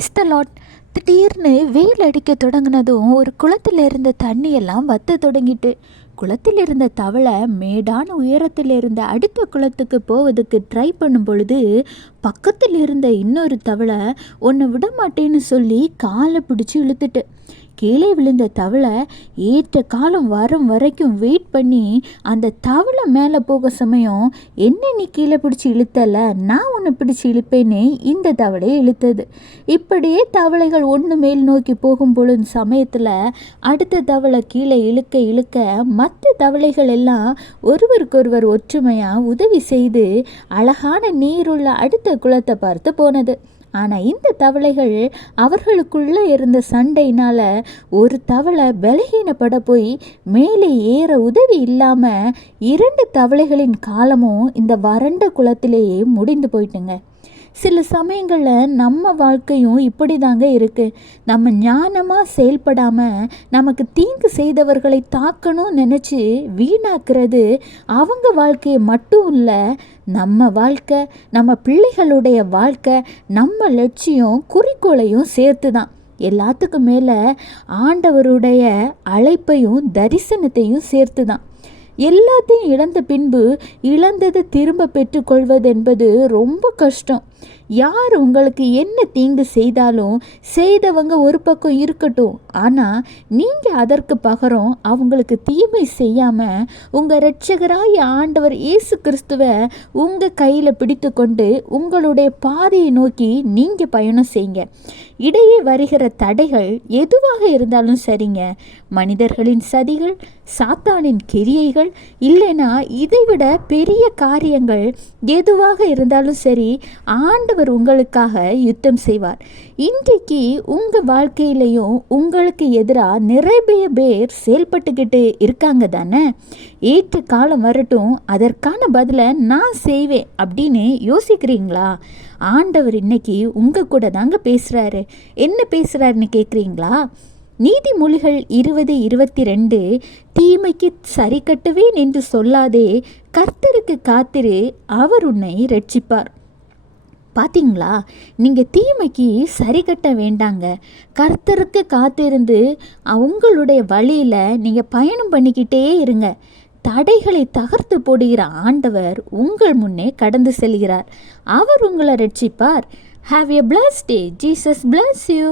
Praise the lot. திடீர்னு வெயில் அடிக்க தொடங்கினதும் ஒரு குளத்தில் இருந்த தண்ணியெல்லாம் வத்த தொடங்கிட்டு, குளத்தில் இருந்த தவளை மேடான உயரத்தில் இருந்த அடுத்த குளத்துக்கு போவதுக்கு ட்ரை பண்ணும் பொழுது, பக்கத்தில் இருந்த இன்னொரு தவளை உன்னை விட மாட்டேன்னு சொல்லி காலை பிடிச்சி இழுத்துட்டு, கீழே விழுந்த தவளை ஏற்ற காலம் வரும் வரைக்கும் வெயிட் பண்ணி அந்த தவளை மேலே போக சமயம், என்ன நீ கீழே பிடிச்சி இழுத்தல, நான் உன்னை பிடிச்சி இழுப்பேன்னு இந்த தவளையை இழுத்தது. இப்படியே தவளைகள் ஒன்று மேல் நோக்கி போகும் பொழுது சமயத்தில் அடுத்த தவளை கீழே இழுக்க இழுக்க மற்ற தவளைகள் எல்லாம் ஒருவருக்கொருவர் ஒற்றுமையாக உதவி செய்து அழகான நீருள்ள அடுத்த குளத்தை பார்த்து போனது. ஆனால் இந்த தவளைகள் அவர்களுக்குள்ளே இருந்த சண்டையினால் ஒரு தவளை பலகீனப்பட போய் மேலே ஏற உதவி இல்லாமல் 2 தவளைகளின் காலமும் இந்த வறண்ட குளத்திலேயே முடிந்து போயிட்டுங்க. சில சமயங்களில் நம்ம வாழ்க்கையும் இப்படி தாங்க இருக்குது. நம்ம ஞானமாக செயல்படாமல் நமக்கு தீங்கு செய்தவர்களை தாக்கணும்னு நினச்சி வீணாக்குறது அவங்க வாழ்க்கையை மட்டும் இல்லை, நம்ம வாழ்க்கை, நம்ம பிள்ளைகளுடைய வாழ்க்கை, நம்ம லட்சியம் குறிக்கோளையும் சேர்த்து தான். எல்லாத்துக்கும் மேலே ஆண்டவருடைய அழைப்பையும் தரிசனத்தையும் சேர்த்து தான். எல்லாத்தையும் இழந்த பின்பு இழந்ததை திரும்ப பெற்றுக்கொள்வது என்பது ரொம்ப கஷ்டம். யார் உங்களுக்கு என்ன தீங்கு செய்தாலும் செய்தவங்க ஒரு பக்கம் இருக்கட்டும், ஆனால் நீங்கள் அதற்கு பகரம் அவங்களுக்கு தீமை செய்யாமல் உங்கள் இரட்சகராய ஆண்டவர் இயேசு கிறிஸ்துவை உங்கள் கையில் பிடித்து கொண்டு உங்களுடைய பாதையை நோக்கி நீங்கள் பயணம் செய்யுங்க. இடையே வருகிற தடைகள் எதுவாக இருந்தாலும் சரிங்க, மனிதர்களின் சதிகள், சாத்தானின் கிரியைகள், இல்லைனா இதைவிட பெரிய காரியங்கள் எதுவாக இருந்தாலும் சரி, ஆண்டவர் உங்களுக்காக யுத்தம் செய்வார். இன்றைக்கு உங்கள் வாழ்க்கையிலையும் உங்களுக்கு எதிராக நிறைய பேர் செயல்பட்டுக்கிட்டு இருக்காங்க தானே. ஏற்ற காலம் வரட்டும், அதற்கான பதிலை நான் செய்வேன் அப்படின்னு யோசிக்கிறீங்களா? ஆண்டவர் இன்னைக்கு உங்கள் கூட தாங்க பேசுகிறாரு. என்ன பேசுகிறாருன்னு கேட்குறீங்களா? நீதிமொழிகள் 20:22 தீமைக்கு சரி கட்டுவேன் என்று சொல்லாதே, கர்த்தருக்கு காத்திரு, அவர் உன்னை ரட்சிப்பார். பார்த்தீங்களா? நீங்கள் தீமைக்கு சரி கட்ட வேண்டாங்க, கர்த்தருக்கு காத்திருந்து அவங்களுடைய வழியில் நீங்கள் பயணம் பண்ணிக்கிட்டே இருங்க. தடைகளை தகர்த்து போடுகிற ஆண்டவர் உங்கள் முன்னே கடந்து செல்கிறார். அவர் உங்களை ரட்சிப்பார். Have a blessed day. Jesus bless you.